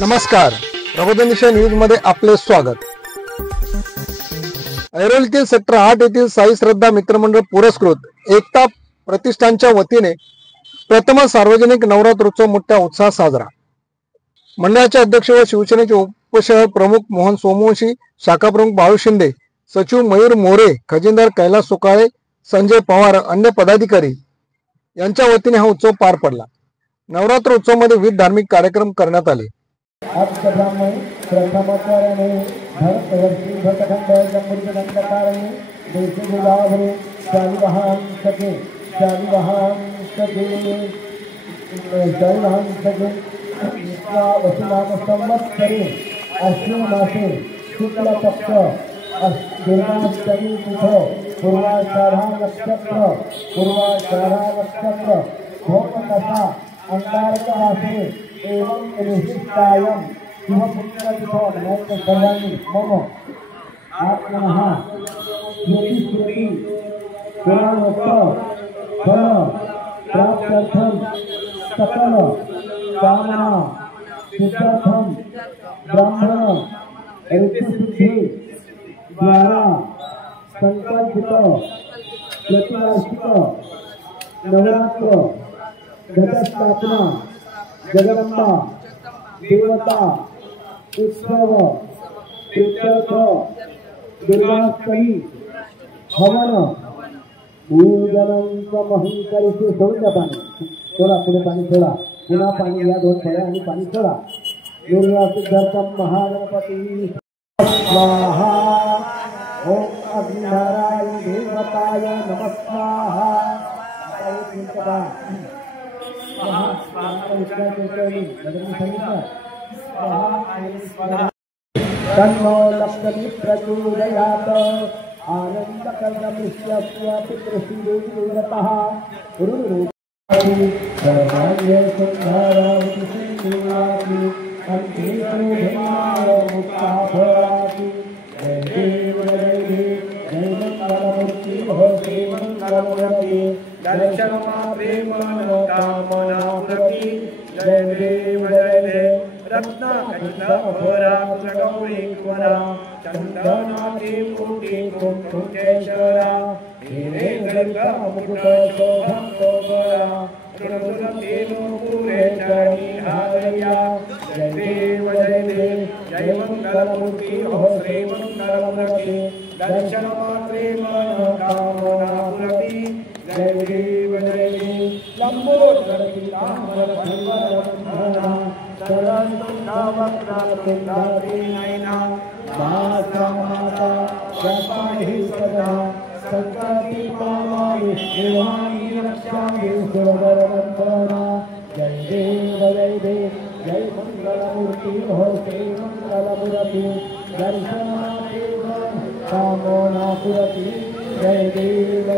नमस्कार, प्रबोधनिशा न्यूज मध्ये आपले स्वागत। ऐरोलीतील सेक्टर 8 येथील साई श्रद्धा मित्रमंडळ पुरस्कृत एकता प्रतिष्ठानच्या वतीने प्रथम सार्वजनिक नवरात्रोत्सव मोठ्या उत्साहात साजरा। मंडळाचे अध्यक्ष व शिवसेनेचे उपशहर प्रमुख मोहन सोमवंशी, शाखा प्रमुख बाळू शिंदे, सचिव मयूर मोरे, खजिनदार कैलास सुकाळे, संजय पवार, अन्य पदाधिकारी यांच्या वतीने हा उत्सव पार पडला। नवरात्र उत्सव मध्ये विविध धार्मिक कार्यक्रम करण्यात आले। ब्राह्मण प्रथमकरणे भरतवर्षी भटखंड जम्बुदंडकारणे देशगुलाभरे शालिवाहन सके वसुनाम संवत्सरे अश्विन मासे शुक्ल पक्ष दुर्गाष्टमी तिथ पूर्वाषाढ़ा नक्षत्र भौमकथा अंगारक मासे एवं निशिष्टायं शुभपुण्यतिथो नमो सर्वाणि मम आत्मनः श्रुति पुराणोक्त फल प्राप्त्यर्थं सकल कामना सिद्ध्यर्थं ब्राह्मण ऋतुशुद्धि द्वारा संकल्पित प्रतिवार्षिक नवरात्र घटस्थापना जगदंबा देवता उत्सव तीर्थ दुर्गाष्टमी हवन पूजनं महंकरिषु सोडा पाणी थोडा पुढे पाणी थोडा पुन्हा पाणी या दोन फळ्या आणि पाणी थोडा निर्वासिद्धर्थं महागणपती स्वाहा ओम अग्निनारायण देवताय नमः स्वाहा। तन्नो लक्ष्मी प्रचोदयात् आनन्दकर्णमिष्यस्य पितृश्रीदेवतः सर्वाण्ये सुन्दरावति सिन्धुराति अन्तेषु मुक्ताभराति जय देव जय मंगलमूर्ति हो श्री मंगलमूर्ति दर्शनमा कामना प्रति जय देव रत्न खंडभरा गौरी कुमारा चंदनाति मुक्ति कुंकेश्वरा हीरे गंगा मुकुट शोभं तोबरा रुद्रते नूपुरे चढ़ी हारया जय देव जय मंगलमूर्ति हो श्री मंगलमूर्ति दर्शन मात्रे मनोकामना प्रति जय देव लंबोदर पीतांबर धनवर वंदना चरण वक्रावृंदारी नयना माता माता जपाहि सदा संकल्पि पावामि शिवानि रक्षामि सुरवर वंदना जय देव जय मंगलमूर्ति हो श्री मंगलमूर्ति दर्शनाते कामना पुरति जय देव।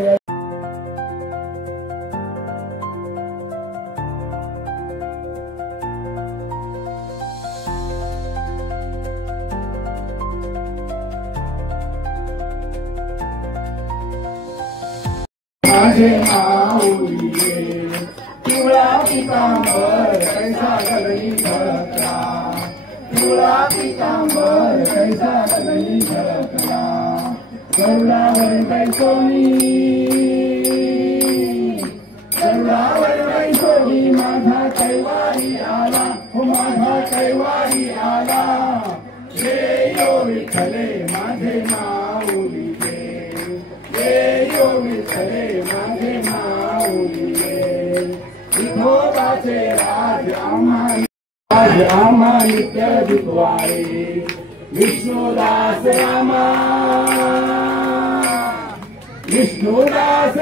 माझे माऊलीये पिवळा पितांबर कैसा गगनी झळकला, पिवळा पितांबर कैसा गगनी झळकला, गरुडावर बैसोनी माझा कैवारी आला, हो माझा कैवारी आला, ये विठ्ठले माझे माऊली विठ्ठले माझे माऊलीये, विठोबाचे राज आम्हा नित्य दिगवाळे, विष्णुदास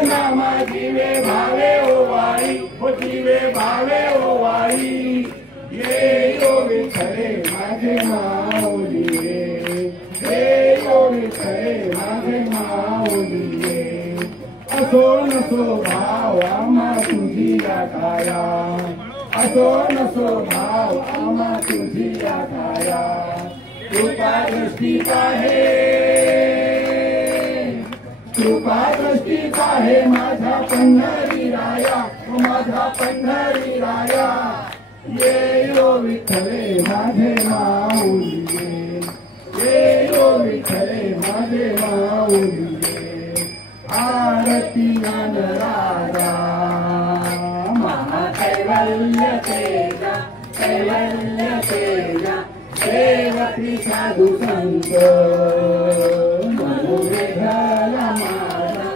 नामा जीवे भावे ओवाळी, हो जीवे भावे ओवाळी, ये विठ्ठले माझे माऊलीये, ये विठ्ठले माझे माऊलीये, असो नसो भाव आम्हा तुझी काया, असो नसो भाव आम्हा तुझी काया, कृपा दृष्टी आहे माझा पंढरी राया, माझा पंढरी राया, ये यो विठ्ठले माझे माऊली ये यो विठ्ठले माझे माऊली आरती ज्ञान राजा महाकैवल्य तेजा कैवल्य तेजा सेवती साधू संत वेधाला माझा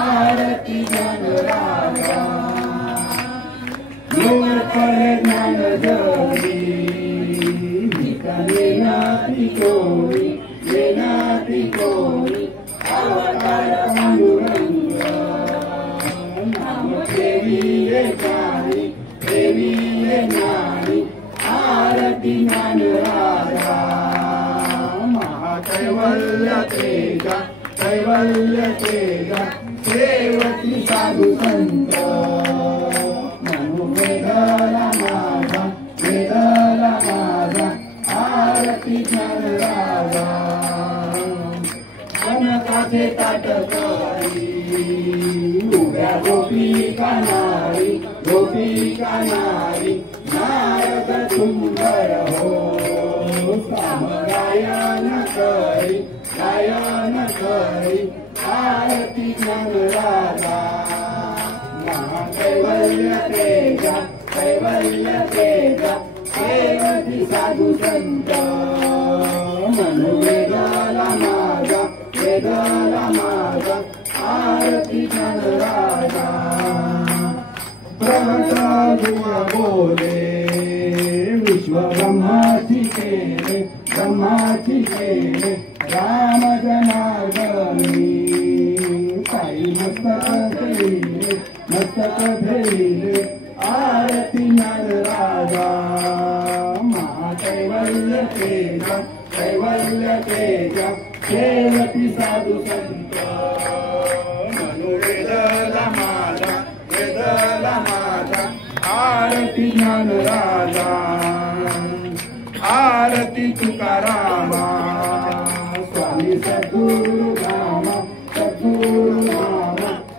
आरती ज्ञान राजा लोकर ज्ञान जगी लेनाती कोणी अवतार पांडुरंग नाम देवी ज्ञानी देवी ज्ञानी आरती ज्ञान राजा महाकैवल्य तेजा कैवल्य तेजा सेवती साधू संत वेदाला माझा आरती ज्ञान राजा कनकाचे ताटकरी उभ्या गोपिका नारी नारद सुंदर हो गायन करी आरती ज्ञान राजा महाकैवल्य तेजा सेवती साधू संत वेदाला माझा आरती ज्ञान राजा ब्रह्मचार्य बोले विश्व ब्रह्माची केले राम जनार्दनी साई मस्तक धैले आरती ज्ञान राजा महाकैवल्य तेजा सेवती साधू संत वेदाला माझा आरती ज्ञान राजा आरती तुकारामा स्वामी सद्गुरु रामा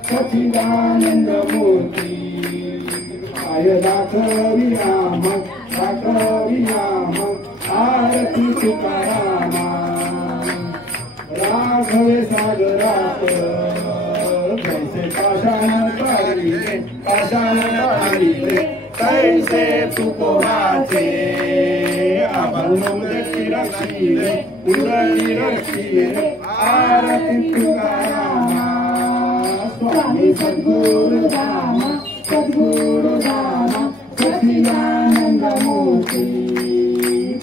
सच्चिदानंद मूर्ती आय दाखवी राम आरती तुकारामा राघवे सागरात कैसे पाषाण काढिले कैसे तुकोबाचे अभंग रक्षिले आरती तुकारामा स्वामी सद्गुरु रामा सच्चिदानंद मूर्ती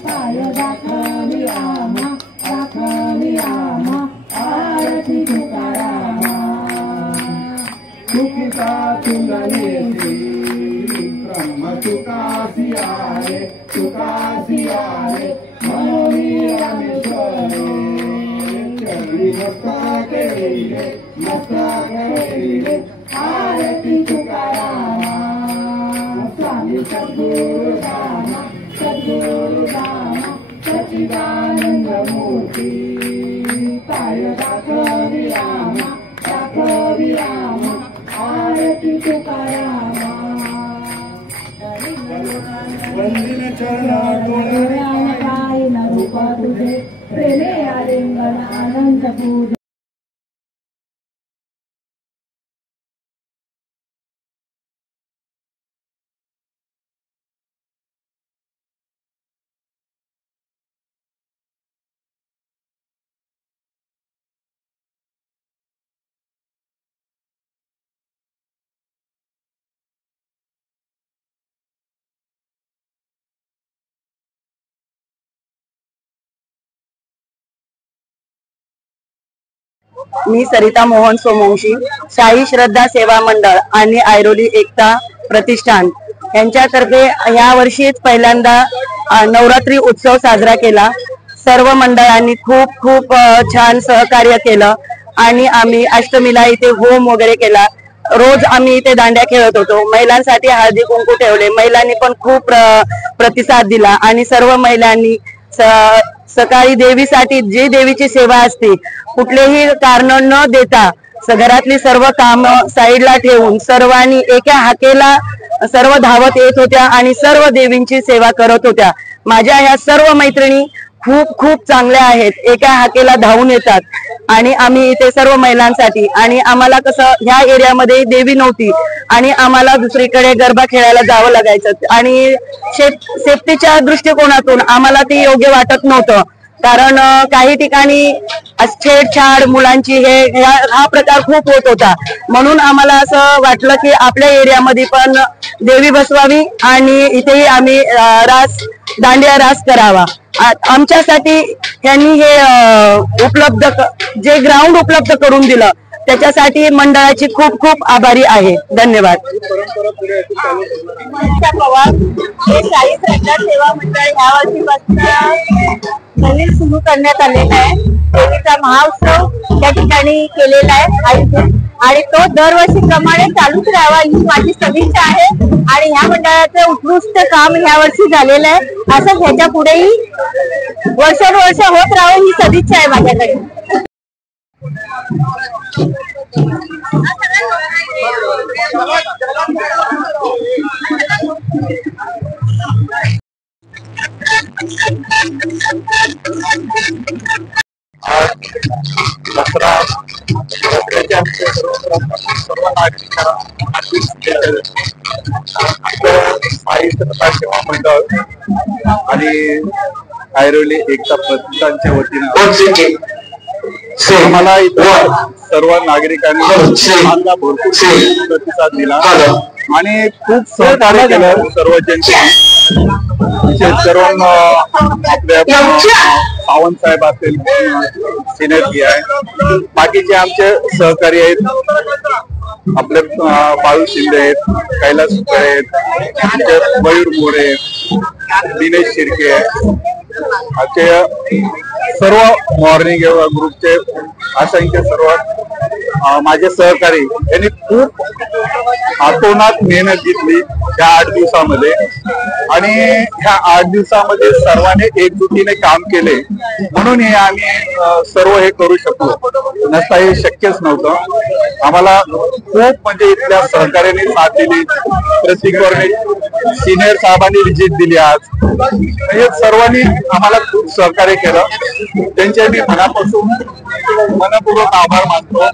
पाय दाखवी रामा आरती तुकारामा चुकिता तुलनेची ब्रह्म चुकासी आले मनोनी रामेश्वरे चरणी मस्तक केले आरती तुकारामा स्वामी सद्गुरु रामा सच्चिदानंद मूर्ती पाय दाखवी रामा आरती तुकारामा वंदिन चरण पाय न रूप तुझे प्रेमे आलिंगन अनंत पूजे मी सरिता मोहन सोमवंशी शाही श्रद्धा सेवा मंडळ आणि ऐरोली एकता प्रतिष्ठान यांच्यातर्फे या वर्षीच पहिल्यांदा नवरात्री उत्सव साजरा केला। सर्व मंडळांनी खूप खूप छान सहकार्य केलं आणि आम्ही अष्टमीला इथे होम वगैरे केला। रोज आम्ही इथे दांड्या खेळत होतो। महिलांसाठी हळदी कुंकू ठेवले, महिलांनी पण खूप प्रतिसाद दिला आणि सर्व महिलांनी सकाळी देवीसाठी जी देवीची सेवा असते कुठलेही कारण न देता घरातली सर्व काम साईडला ठेवून सर्वांनी एका हाकेला सर्व धावत येत होत्या आणि सर्व देवींची सेवा करत होत्या। माझ्या ह्या सर्व मैत्रिणी खूप खूप चांगल्या आहेत, एका हाकेला धावून येतात आणि आम्ही इथे सर्व महिलांसाठी, आणि आम्हाला कसं ह्या एरियामध्ये देवी नव्हती आणि आम्हाला दुसरीकडे गरबा खेळायला जावं लागायचं आणि सेफ्टीच्या दृष्टिकोनातून आम्हाला ते योग्य वाटत नव्हतं, कारण काही ठिकाणी छेडछाड मुलांची हा प्रकार खूप होत होता। म्हणून आम्हाला असं वाटलं की आपल्या एरियामध्ये पण देवी बसवावी आणि इथेही आम्ही दांडिया रास करावा। आमच्यासाठी यांनी हे जे ग्राउंड उपलब्ध करून दिलं त्याच्यासाठी मंडळाची खूप खूप आभारी आहे। धन्यवाद। शाही श्रद्धा सेवा मंडळ ह्या वर्षीपासून नवीन सुरू करण्यात आलेला आहे। देवीचा महोत्सव त्या ठिकाणी केलेला आहे आयोजन, आणि तो दरवर्षीप्रमाणे चालूच राहावा ही माझी सदिच्छा आहे। आणि ह्या मंडळाचं उत्कृष्ट काम ह्या वर्षी झालेलं आहे, असं ह्याच्या पुढेही वर्षानुवर्ष होत राहावं ही सदिच्छा आहे माझ्याकडे। सर्व सेवा मंडळ आणि ऐरोली एकता प्रतिष्ठानच्या वतीनं आम्हाला इथं सर्व नागरिकांनी भरपूर प्रतिसाद दिला आणि खूप सहकार्य केलं सर्व जनतेने। सर्व आपल्या सावंत साहेब असेल, सिनेटली आहे, बाकीचे आमचे सहकारी आहेत, आपले बाळू शिंदे आहेत, कैलास सुकळे आहेत, मयूर मोरे, दिनेश शिर्के असे सर्व मॉर्निंग योगा ग्रुपचे असंख्य सर्व माझे सहकारी यांनी खूप हातोनात मेहनत घेतली या 8 दिवसामध्ये, आणि ह्या 8 दिवसामध्ये सर्वांनी एकजुटीने काम केले म्हणून हे आम्ही सर्व हे करू शकलो, नसता हे शक्यच नव्हतं। आम्हाला खूप म्हणजे इथल्या सहकार्याने साथ दिली, प्रत्येकाने सिनियर साहेबांनी विजिट दिली, आज म्हणजे सर्वांनी आम्हाला खूप सहकार्य केलं, त्यांचे मी मनपूर्वक आभार मानतो।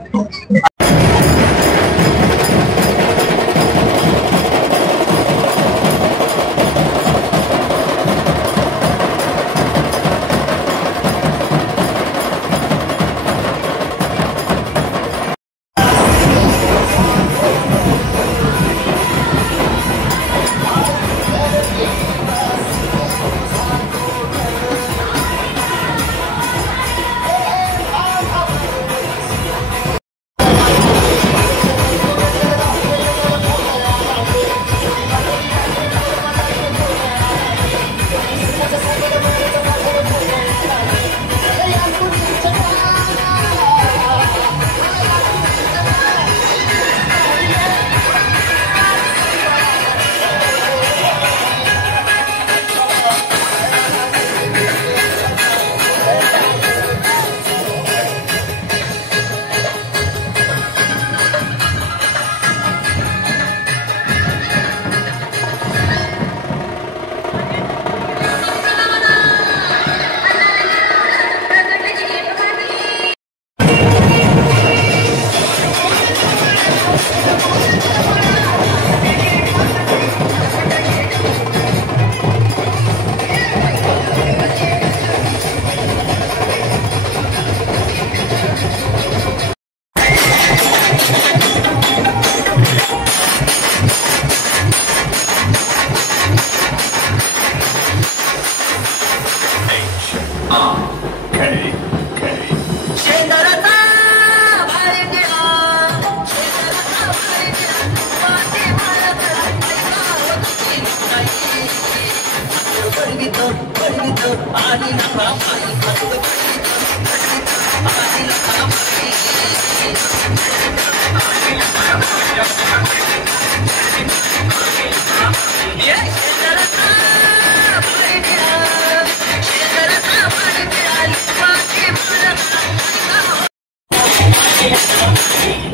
Yeah.